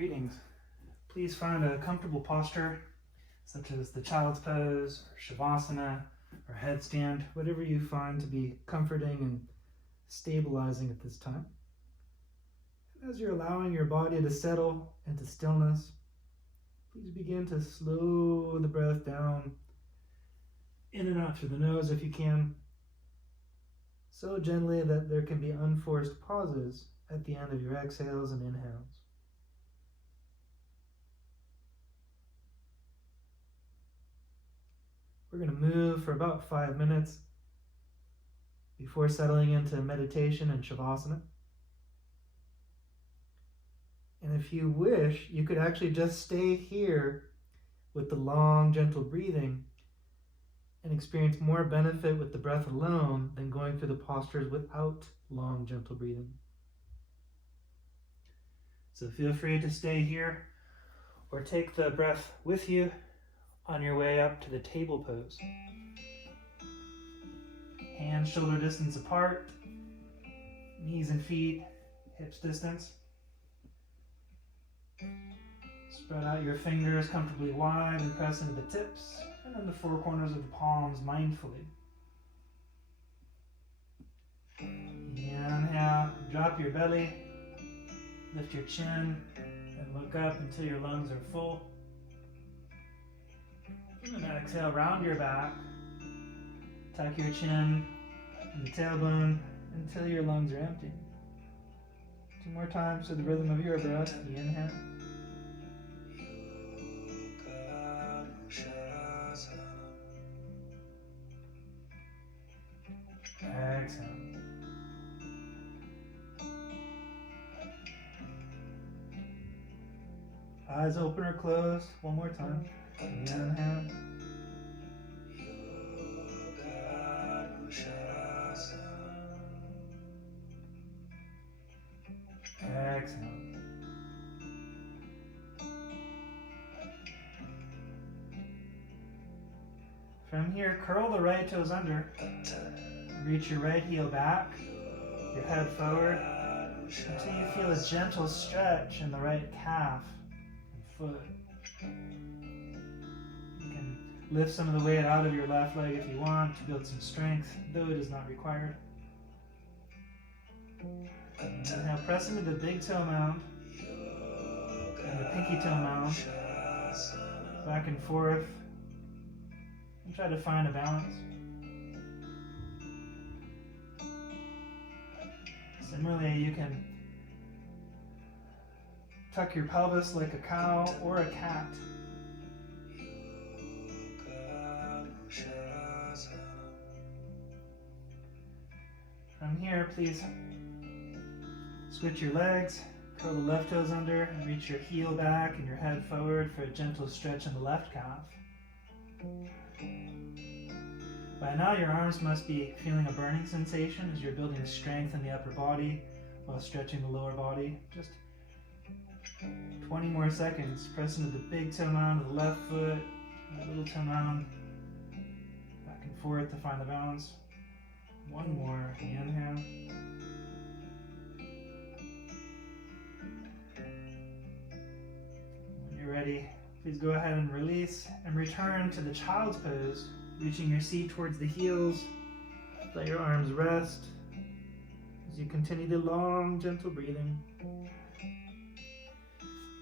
Greetings. Please find a comfortable posture, such as the child's pose, or shavasana, or headstand, whatever you find to be comforting and stabilizing at this time. And as you're allowing your body to settle into stillness, please begin to slow the breath down, in and out through the nose if you can, so gently that there can be unforced pauses at the end of your exhales and inhales. We're going to move for about 5 minutes before settling into meditation and shavasana. And if you wish, you could actually just stay here with the long, gentle breathing and experience more benefit with the breath alone than going through the postures without long, gentle breathing. So feel free to stay here or take the breath with you on your way up to the table pose. Hands shoulder distance apart, knees and feet hips distance. Spread out your fingers comfortably wide and press into the tips and then the four corners of the palms mindfully. Inhale, drop your belly, lift your chin, and look up until your lungs are full. And then exhale, round your back, tuck your chin and the tailbone until your lungs are empty. 2 more times to the rhythm of your breath. Inhale. Exhale. Eyes open or closed. 1 more time. Inhale. Exhale. From here, curl the right toes under. Reach your right heel back, your head forward, until you feel a gentle stretch in the right calf and foot. You can lift some of the weight out of your left leg if you want to build some strength, though it is not required. Inhale, press into the big toe mound and the pinky toe mound, back and forth, and try to find a balance. Similarly, you can tuck your pelvis like a cow or a cat. From here, please switch your legs, curl the left toes under, and reach your heel back and your head forward for a gentle stretch in the left calf. By now, your arms must be feeling a burning sensation as you're building strength in the upper body while stretching the lower body. Just 20 more seconds. Press into the big toe mound of the left foot, the little toe mound, back and forth to find the balance. 1 more. Inhale. When you're ready, please go ahead and release and return to the child's pose, reaching your seat towards the heels. Let your arms rest as you continue the long, gentle breathing. You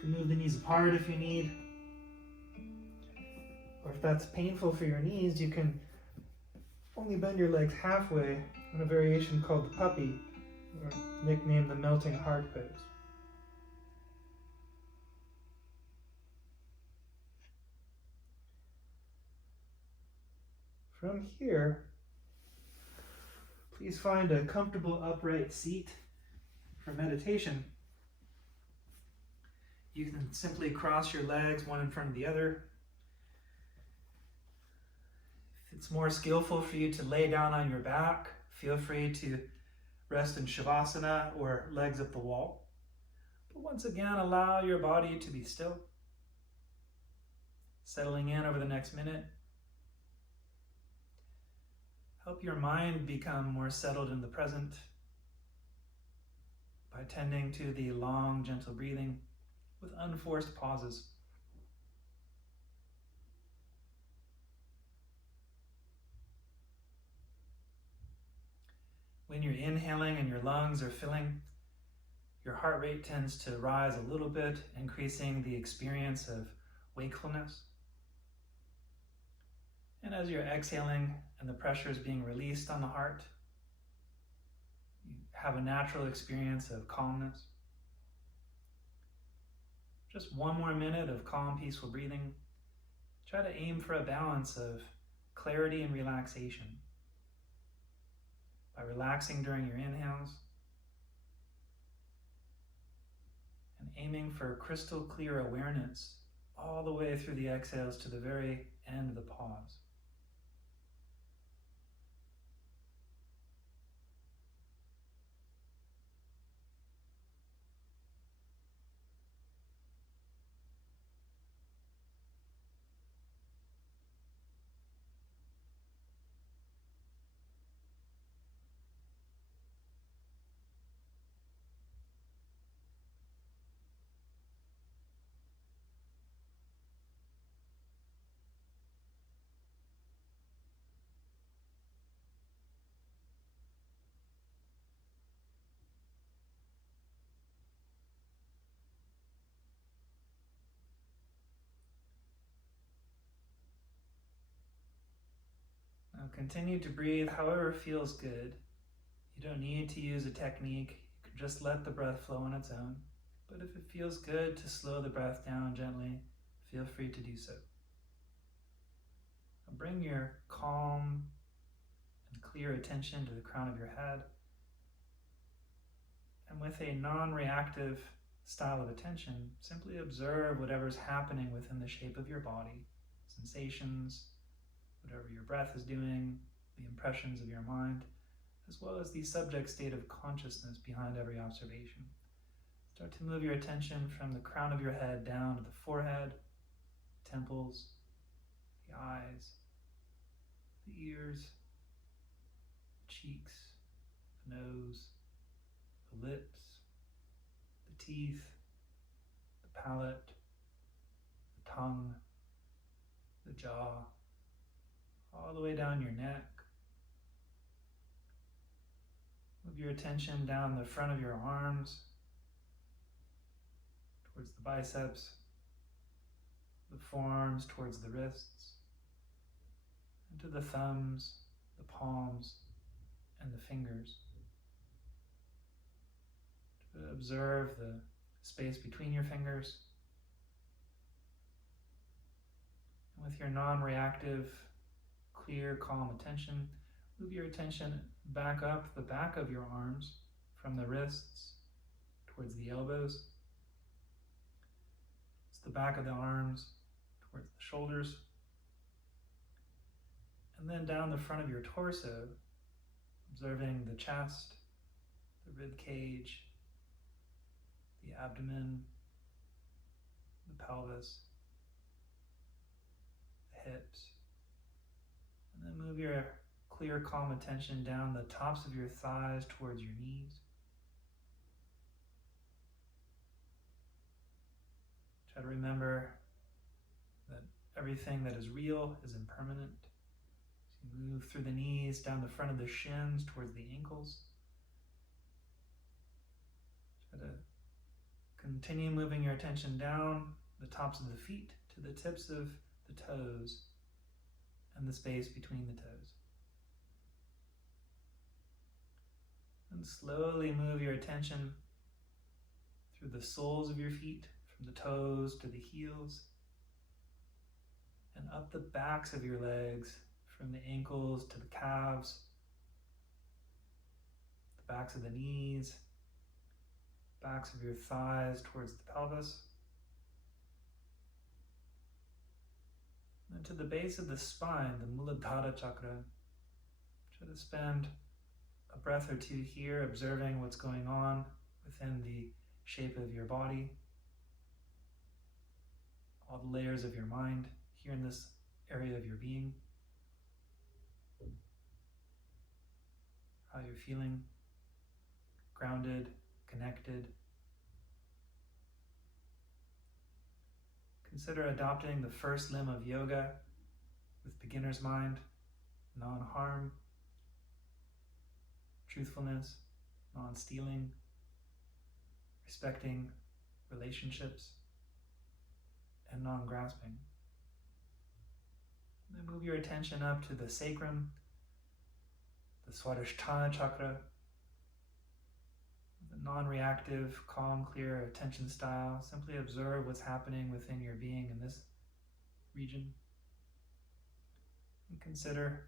can move the knees apart if you need. Or if that's painful for your knees, you can only bend your legs halfway in a variation called the puppy, or nicknamed the melting heart pose. From here, please find a comfortable upright seat for meditation. You can simply cross your legs one in front of the other. If it's more skillful for you to lay down on your back, feel free to rest in shavasana or legs up the wall. But once again, allow your body to be still, settling in over the next minute. Help your mind become more settled in the present by tending to the long, gentle breathing with unforced pauses. When you're inhaling and your lungs are filling, your heart rate tends to rise a little bit, increasing the experience of wakefulness. And as you're exhaling and the pressure is being released on the heart, you have a natural experience of calmness. Just one more minute of calm, peaceful breathing. Try to aim for a balance of clarity and relaxation. By relaxing during your inhales and aiming for crystal clear awareness all the way through the exhales to the very end of the pause. Now continue to breathe however feels good. You don't need to use a technique. You can just let the breath flow on its own. But if it feels good to slow the breath down gently, feel free to do so. Now bring your calm and clear attention to the crown of your head. And with a non-reactive style of attention, simply observe whatever's happening within the shape of your body, sensations, whatever your breath is doing, the impressions of your mind, as well as the subject state of consciousness behind every observation. Start to move your attention from the crown of your head down to the forehead, temples, the eyes, the ears, the cheeks, the nose, the lips, the teeth, the palate, the tongue, the jaw, all the way down your neck. Move your attention down the front of your arms, towards the biceps, the forearms towards the wrists, into the thumbs, the palms, and the fingers. To observe the space between your fingers. And with your non-reactive, clear, calm attention, move your attention back up the back of your arms from the wrists towards the elbows. It's the back of the arms towards the shoulders. And then down the front of your torso, observing the chest, the rib cage, the abdomen, the pelvis, the hips. And then move your clear, calm attention down the tops of your thighs towards your knees. Try to remember that everything that is real is impermanent. So you move through the knees, down the front of the shins towards the ankles. Try to continue moving your attention down the tops of the feet to the tips of the toes and the space between the toes. And slowly move your attention through the soles of your feet, from the toes to the heels, and up the backs of your legs, from the ankles to the calves, the backs of the knees, backs of your thighs towards the pelvis, and to the base of the spine, the Muladhara chakra. Try to spend a breath or two here, observing what's going on within the shape of your body, all the layers of your mind here in this area of your being, how you're feeling, grounded, connected. Consider adopting the first limb of yoga with beginner's mind, non-harm, truthfulness, non-stealing, respecting relationships, and non-grasping. Then move your attention up to the sacrum, the Swadhisthana chakra, the non-reactive, calm, clear attention style. Simply observe what's happening within your being in this region. And consider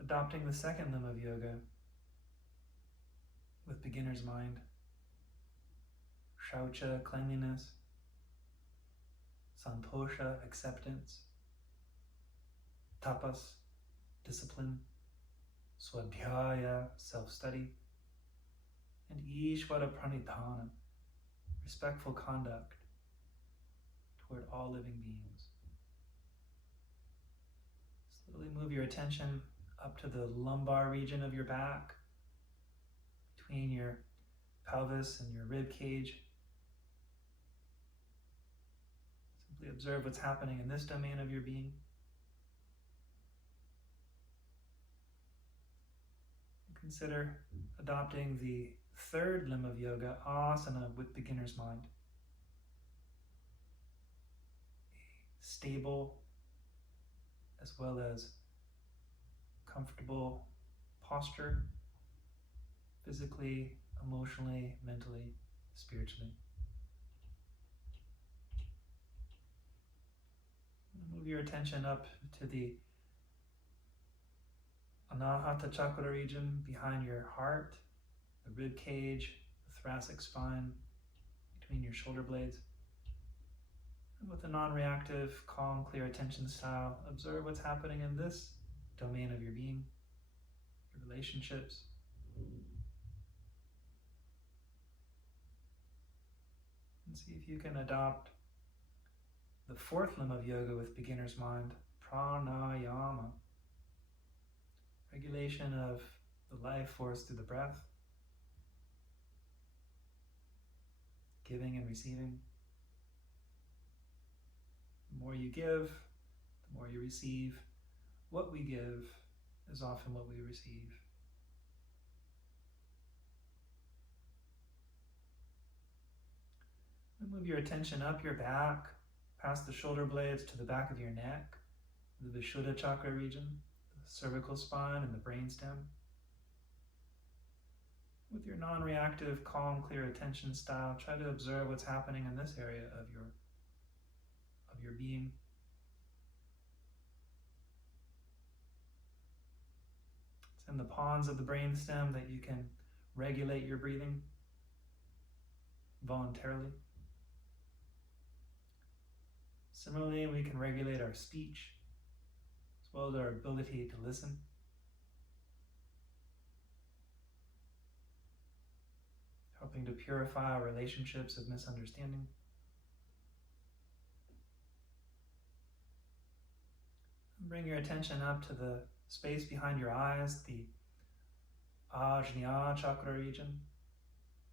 adopting the second limb of yoga with beginner's mind, shaucha, cleanliness, santosha, acceptance, tapas, discipline, swadhyaya, self-study, and ishvara pranidhana, respectful conduct toward all living beings. Slowly move your attention up to the lumbar region of your back, between your pelvis and your rib cage. Simply observe what's happening in this domain of your being. Consider adopting the third limb of yoga, asana, with beginner's mind. A stable as well as comfortable posture, physically, emotionally, mentally, spiritually. Move your attention up to the Anahata chakra region behind your heart, the rib cage, the thoracic spine, between your shoulder blades. And with a non-reactive, calm, clear attention style, observe what's happening in this domain of your being, your relationships. And see if you can adopt the fourth limb of yoga with beginner's mind, pranayama, regulation of the life force through the breath, giving and receiving. The more you give, the more you receive. What we give is often what we receive. And move your attention up your back, past the shoulder blades to the back of your neck, the Vishuddha chakra region, the cervical spine and the brainstem. With your non-reactive, calm, clear attention style, try to observe what's happening in this area of your being. It's in the pons of the brainstem that you can regulate your breathing voluntarily. Similarly, we can regulate our speech as well as our ability to listen. Helping to purify our relationships of misunderstanding. Bring your attention up to the space behind your eyes, the Ajna chakra region,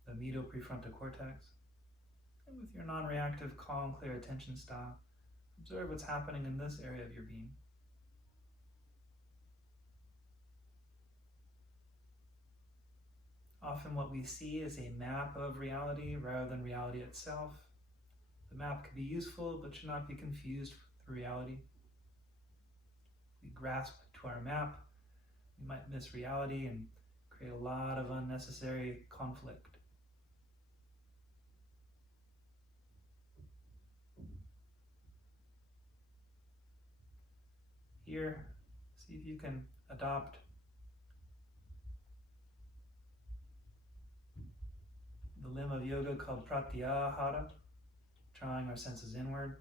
the medial prefrontal cortex. And with your non-reactive, calm, clear attention style, observe what's happening in this area of your being. Often what we see is a map of reality rather than reality itself. The map can be useful, but should not be confused with reality. If we grasp to our map, we might miss reality and create a lot of unnecessary conflict. Here, see if you can adopt the limb of yoga called pratyahara, drawing our senses inward.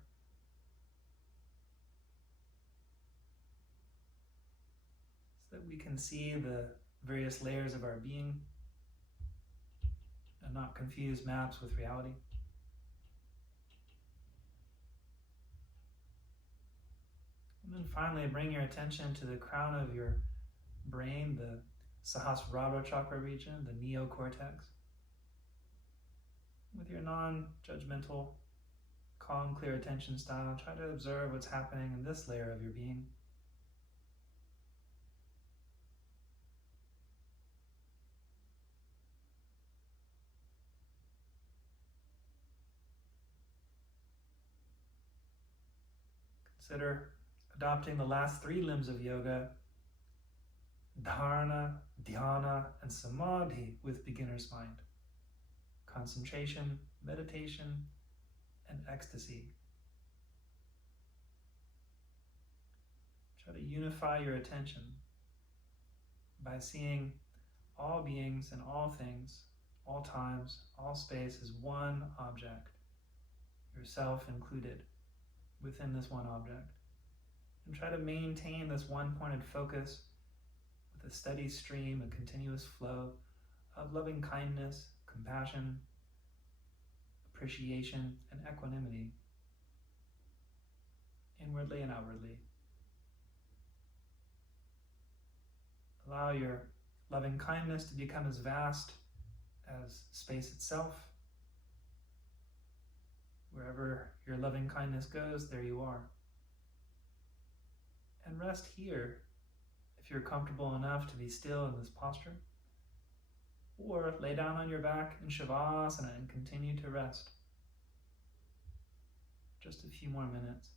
So that we can see the various layers of our being and not confuse maps with reality. And then finally, bring your attention to the crown of your brain, the Sahasrara chakra region, the neocortex. With your non-judgmental, calm, clear attention style, try to observe what's happening in this layer of your being. Consider adopting the last three limbs of yoga: dharana, dhyana, and samadhi with beginner's mind. Concentration, meditation, and ecstasy. Try to unify your attention by seeing all beings and all things, all times, all space as one object, yourself included within this one object. And try to maintain this one-pointed focus with a steady stream, a continuous flow of loving kindness, compassion, appreciation, and equanimity, inwardly and outwardly. Allow your loving kindness to become as vast as space itself. Wherever your loving kindness goes, there you are. And rest here if you're comfortable enough to be still in this posture. Or lay down on your back in shavasana and continue to rest. Just a few more minutes.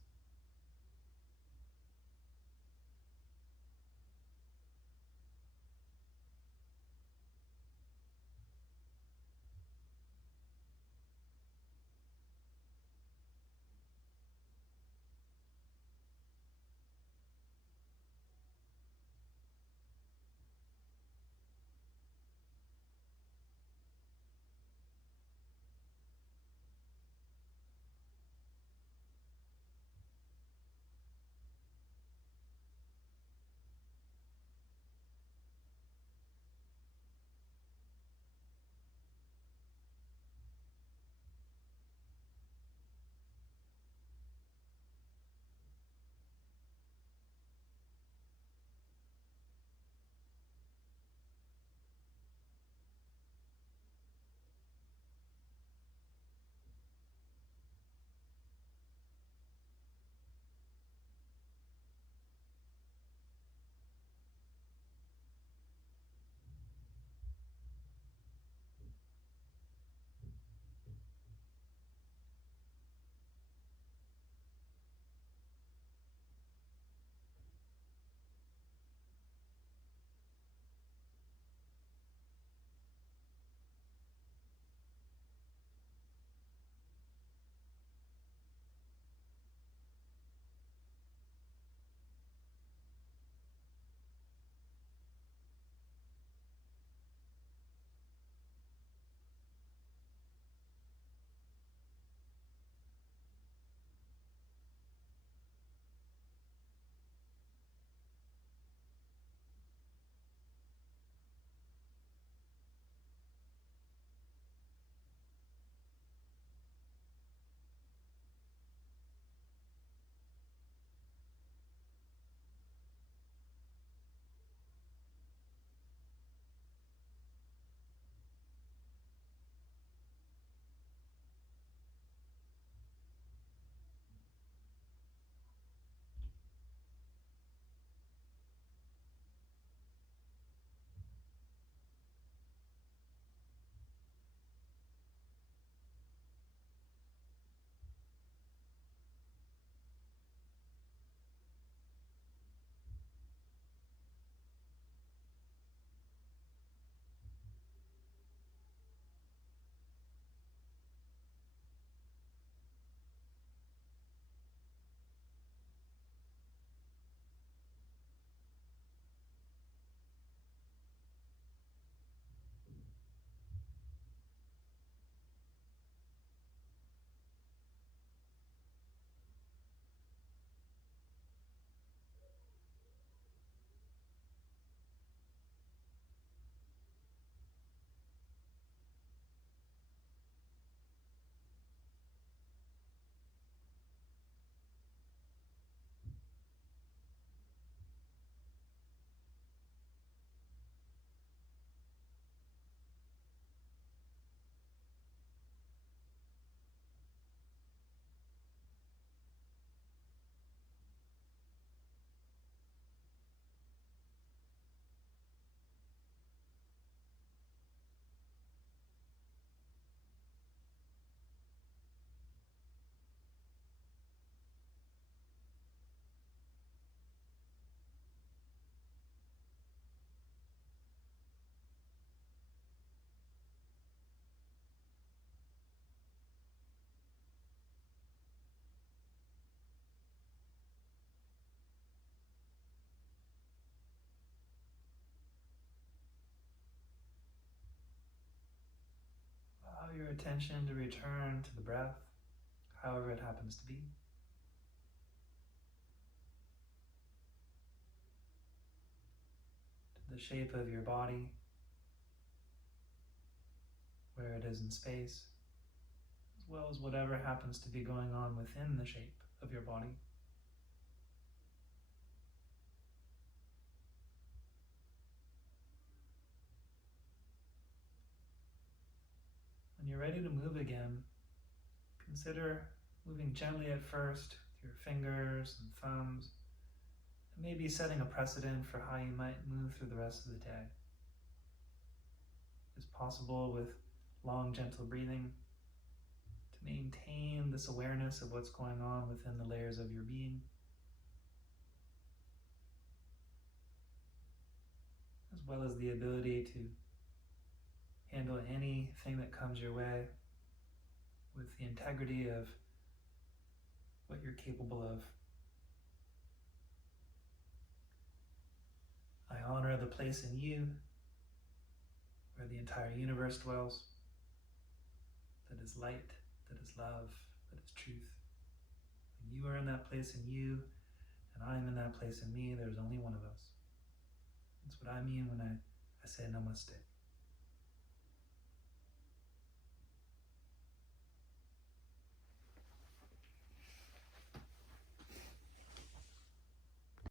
attention to return to the breath, however it happens to be. To the shape of your body, where it is in space, as well as whatever happens to be going on within the shape of your body. When you're ready to move again, consider moving gently at first with your fingers and thumbs, and maybe setting a precedent for how you might move through the rest of the day. It's possible with long, gentle breathing to maintain this awareness of what's going on within the layers of your being, as well as the ability to handle anything that comes your way with the integrity of what you're capable of. I honor the place in you where the entire universe dwells, that is light, that is love, that is truth. When you are in that place in you, and I am in that place in me, there's only one of us. That's what I mean when I say namaste.